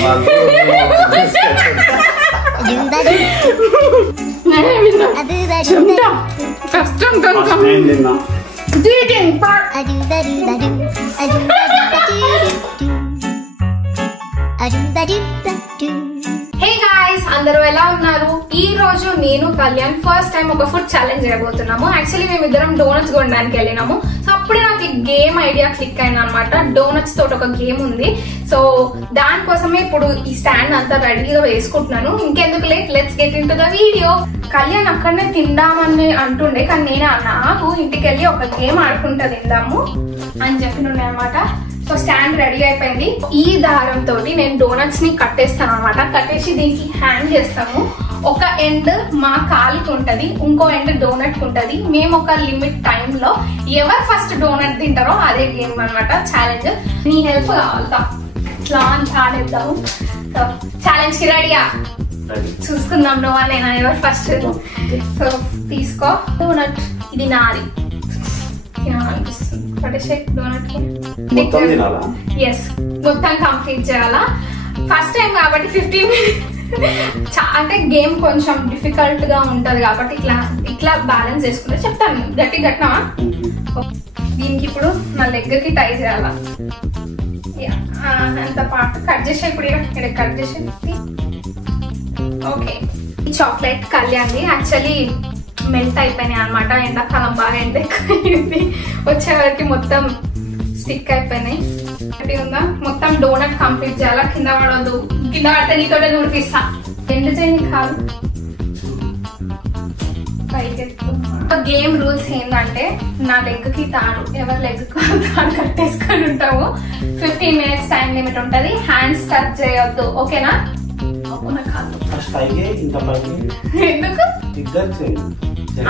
Hey guys, అందరూ ఎలా ఉన్నారు? ఈ రోజు నేను కళ్యాణ్ ఫస్ట్ టైం ఒక ఫుడ్ ఛాలెంజ్ చేయబోతున్నాము. యాక్చువల్లీ మేము ఇద్దరం డోనట్స్ కొనడానికి వెళ్ళినాము. సో అప్పుడే నాకు ఈ గేమ్ ఐడియా క్లిక్ అయింది అనమాట. డోనట్స్ తోటి ఒక గేమ్ ఉంది. సో దానికోసమే ఇప్పుడు ఈ స్టాండ్ అంతా రెడీగా వేసుకుంటున్నాను. ఇంకెందుకు late, let's get in to the video. Kalyan అక్కడనే తిందామని అంటుండే, కానీ నేనే నాకు ఇంటికి వెళ్ళి ఒక గేమ్ ఆడుకుంటా తిందాము అని చెప్పినుండే అనమాట. సో స్టాండ్ రెడీ అయిపోయింది. ఈ దారంతో నేను డోనట్స్ ని కట్టేస్తాను అనమాట. కట్టేసి దీనికి హ్యాంగ్ చేస్తాము. ఒక ఎండ్ మా కాలికి ఉంటది, ఇంకో ఎండ్ డోనట్ కి ఉంటది. మేము ఒక లిమిట్ టైమ్ లో ఎవరు ఫస్ట్ డోనట్ తింటారో అదే గేమ్ అనమాట, ఛాలెంజ్. నీ హెల్ప్ కావాలతా లాంచ్ ఆడేద్దాము. సో ఛాలెంజ్ కి రెడీయా? చూసుకుందాం నువ్వు నేను ఎవరు ఫస్ట్. సో తీసుకో డోనట్, ఇది నాది అనిపిస్తుంది. మొత్తం కంప్లీట్ చేయాలా? ఫస్ట్ టైం కాబట్టి 15 minutes. అంటే గేమ్ కొంచెం డిఫికల్ట్ గా ఉంటది కాబట్టి ఇట్లా బ్యాలెన్స్ చేసుకుంటే చెప్తాను. గట్టినా దీనికి ఇప్పుడు నా లెగ్ కి టై చేయాలా? అంత పార్ట్ కట్ చేసే, ఇప్పుడు కట్ చేసే. ఓకే, చాక్లెట్ కళ్యాణ్ది. యాక్చువల్లీ మెల్ట్ అయిపోయినాయి అనమాట. ఎండాకాలం బాగా ఎండ ఎక్కువైంది. వచ్చే వరకు మొత్తం స్టిక్ అయిపోయినాయి. ఉందా? మొత్తం డోనట్ కంప్లీట్ చేయాలా. కింద పడవద్దు, కింద పడితే నీతోటే చూడిపిస్తా. ఎండు చేయని కాదు, పైకి గేమ్ రూల్స్ ఏంటంటే నా లెగ్ కి తాడు, ఎవరి లెగ్ తాడు కట్టేసుకొని ఉంటాము. 15 minutes టైం లిమిట్ ఉంటది. హ్యాండ్స్ టచ్ చేయొద్దు, ఓకేనా? ఎందుకు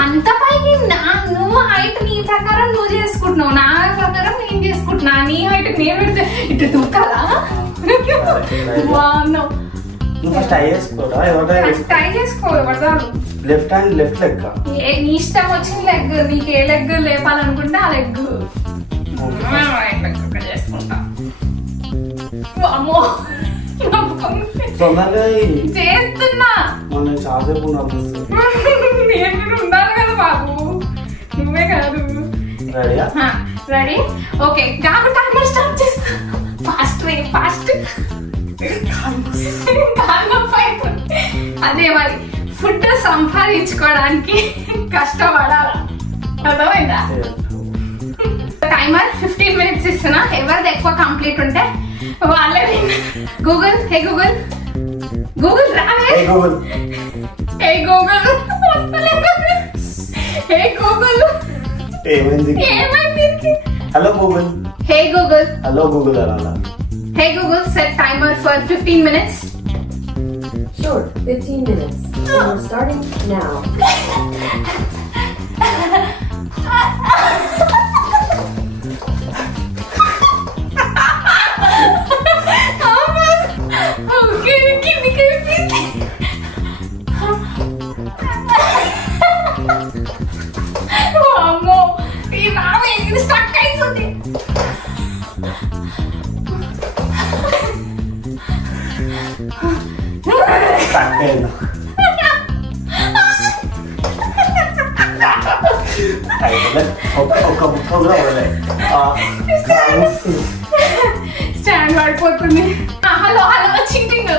అంత పైకి? నువ్వు హైట్ నీ ప్రకారం నువ్వు చేసుకుంటున్నావు, నా ప్రకారం నేను చేసుకుంటున్నా. నీ హైట్ నేను పెడితే ఇటు దూకాలా? ట్రై చేసుకో. లెఫ్ట్ హ్యాండ్ లెఫ్ట్ లెగ్, నీ ఇష్టం వచ్చిన లెగ్. నీకు ఏ లెగ్ లేపాలనుకుంటే ఆ లెగ్ చేసుకుంటా. అమ్మో చేస్తున్నా. నేను ఉండాలి కదా బాబు, నువ్వే కాదు. రెడీ? ఓకే, కాబట్టి టైమర్ స్టార్ట్ చేస్తా. Fast fast. అదే మరి, ఫుడ్ సంపాదించుకోవడానికి కష్టపడాలా, అర్థమైందా? టైమర్ 15 minutes ఇస్తున్నా. ఎవరిది ఎక్కువ కంప్లీట్ ఉంటే వాళ్ళే. గూగుల్, హే గూగుల్, గూగుల్ రావే. హే గూగుల్, హే గూగుల్, ఏమైంది? Hello Google. Hey Google. Hello Google అలా. Hey Google, set timer for 15 minutes. Sure, 15 minutes. We're starting now. Stand పడిపోతుంది. హలో హలో చింకింగ్.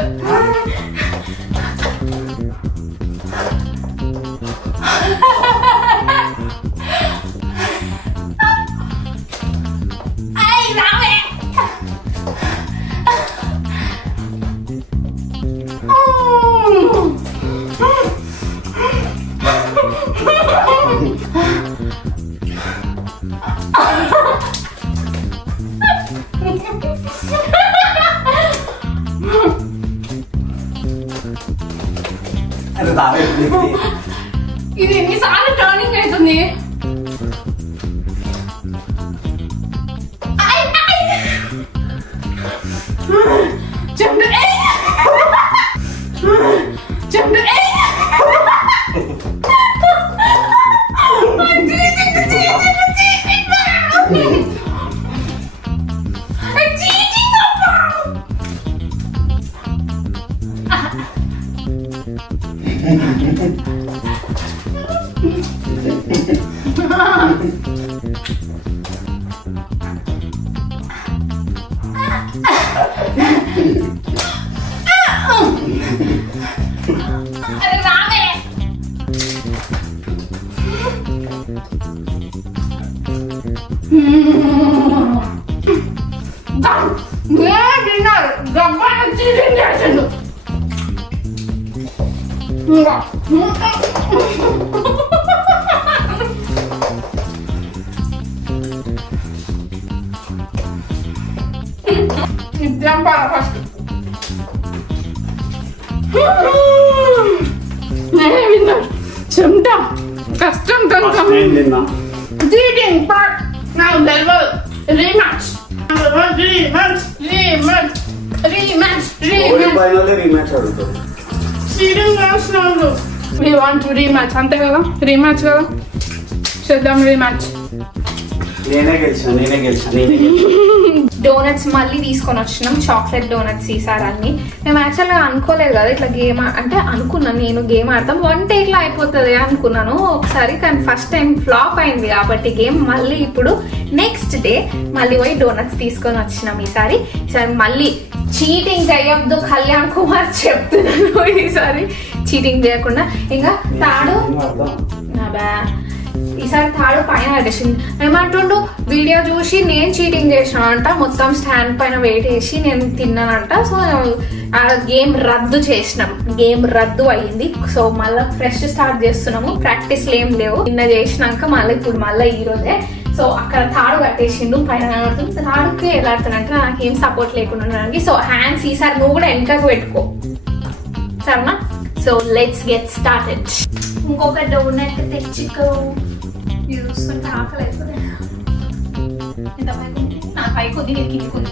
ఇది ఎన్నిసార్లు టర్నింగ్ అవుతుంది? చెమట కష్టం cheating part now level rematch we want to rematch అంతే కదా రీమ్యాచ్ కదా చేద్దాం రీమ్యాచ్ నేనే గెలిచాను డోనట్స్ మళ్ళీ తీసుకొని వచ్చినాం చాక్లెట్ డోనట్స్ ఈసారి అన్ని మేము యాక్చువల్గా అనుకోలేదు కదా ఇట్లా గేమ్ అంటే అనుకున్నాను నేను గేమ్ ఆడతాం 1 టేక్ లో అయిపోతుంది అనుకున్నాను ఒకసారి కానీ ఫస్ట్ టైం ఫ్లాప్ అయింది కాబట్టి గేమ్ మళ్ళీ ఇప్పుడు నెక్స్ట్ డే మళ్ళీ పోయి డోనట్స్ తీసుకొని వచ్చినాం ఈసారి మళ్ళీ చీటింగ్ చేయొద్దు కళ్యాణ్ కుమార్ చెప్తున్నాను ఈసారి చీటింగ్ చేయకుండా ఇంకా తాడు ఈసారి తాడు పైన పెట్టేసింది ఏమంటుండు వీడియో చూసి నేను చీటింగ్ చేసిన అంట మొత్తం స్టాండ్ పైన వెయిట్ వేసి నేను తిన్నానంట సో ఆ గేమ్ రద్దు చేసినాం గేమ్ రద్దు అయ్యింది సో మళ్ళీ ఫ్రెష్ స్టార్ట్ చేస్తున్నాము ప్రాక్టీస్లు ఏం లేవు నిన్న చేసినాక మళ్ళీ ఇప్పుడు మళ్ళీ ఈ రోజే సో అక్కడ తాడు కట్టేసిండు పైన తాడుకి ఎలాడుతానంటే నాకేం సపోర్ట్ లేకుండా ఉండడానికి సో హ్యాండ్స్ ఈసారి నువ్వు కూడా వెనకకు పెట్టుకో సరేనా సో లెట్స్ గెట్ స్టార్టెడ్ ఇంకొక డోనట్ తెచ్చుకో చూస్తుంటే ఆకలి అవుతుంది ఎంత పైకి నా పైకి ఉంది నేను కిందికుంది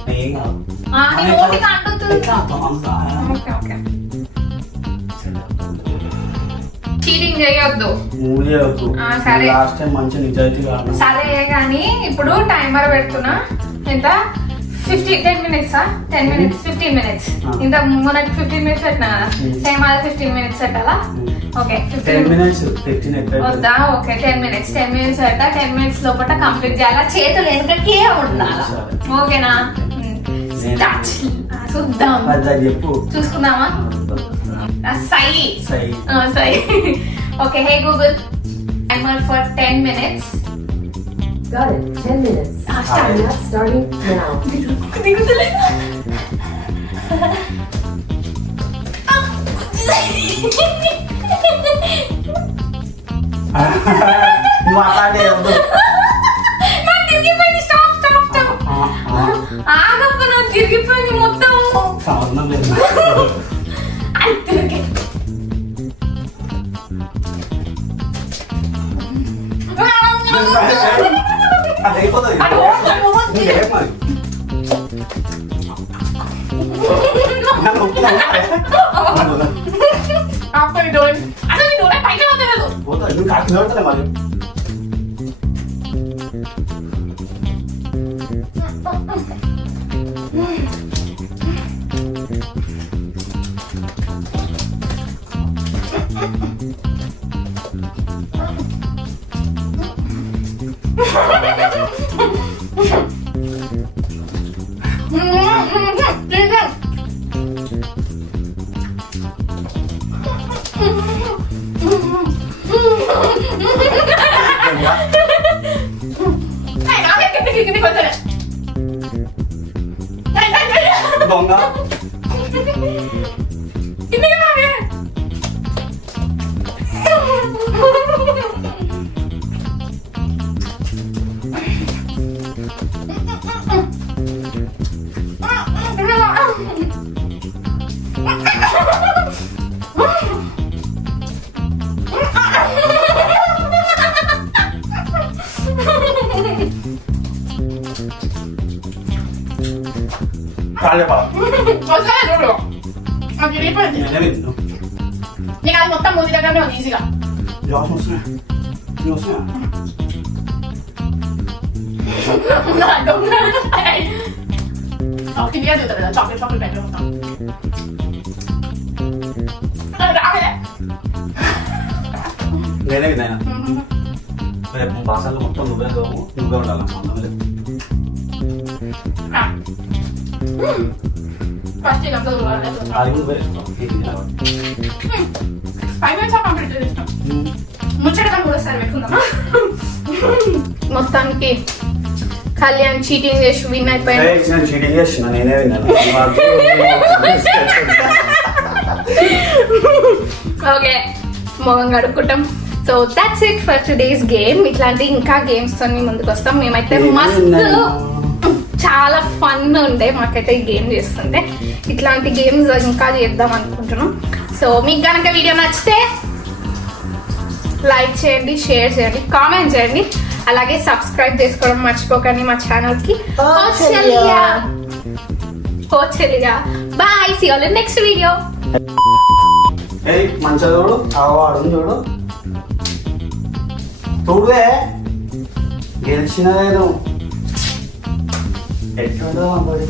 నోటికి అంటుతుంది ఓకే ఓకే చీటింగ్ చేయొద్దు సరే సరే కానీ ఇప్పుడు టైమర్ పెడుతున్నా ఎంత 10 minutes 15 minutes ఇంత మొన్నటి 15 minutes పెట్టినా కదా సేమ్ అది 15 minutes పెట్టాలా ఓకే 10 minutes 15 వద్దా ఓకే 10 minutes పెట్టా 10 minutes లోపల కంప్లీట్ చేయాలా చేతులు వెనకకే ఉండాలా ఓకేనా చూద్దాం చూసుకుందామా సై okay hey Google timer for 10 minutes Got it. 10 minutes. Starting now. తిరిగిపోయింది మొత్తం నీకు అది మొత్తం మూతి దగ్గరనే ఉంది ఈజీగా తిరిగి కదా చాక్లెట్ చాక్లెట్ పెట్టే మొత్తం నేనే విన్నాను రేపు బాసలు మొత్తం నువ్వే ఉండాలి సంబంధం లేదు ఫస్ట్ ఇదంతా అది నువ్వే 5 minutes కంప్లీట్ చేస్తాం ముచ్చటగా కూడా సరే పెట్టుకుందామా మొత్తానికి కళ్యాణ్ చీటింగ్ చేసి విన్ అయిపోయాను నేను చీటింగ్ చేసిన నేనే విన్నాను ఓకే మొగం కడుక్కుంటాం so that's it for today's game ఇట్లాంటి ఇంకా గేమ్స్ తో ముందుకు వస్తాం మేమైతే మస్తు చాలా ఫన్ ఉండే మాకైతే ఈ గేమ్ చేస్తుంటే ఇట్లాంటి గేమ్స్ ఇంకా చేద్దాం అనుకుంటున్నాం సో మీకు కనుక వీడియో నచ్చితే లైక్ చేయండి షేర్ చేయండి కామెంట్ చేయండి అలాగే సబ్స్క్రైబ్ చేసుకోవడం మర్చిపోకండి మా ఛానల్ కి bye see you all in next video మంచిగా చూడు ఆడు చూడు చూడువే గెలిచిన నేను ఎట్లుండో మరి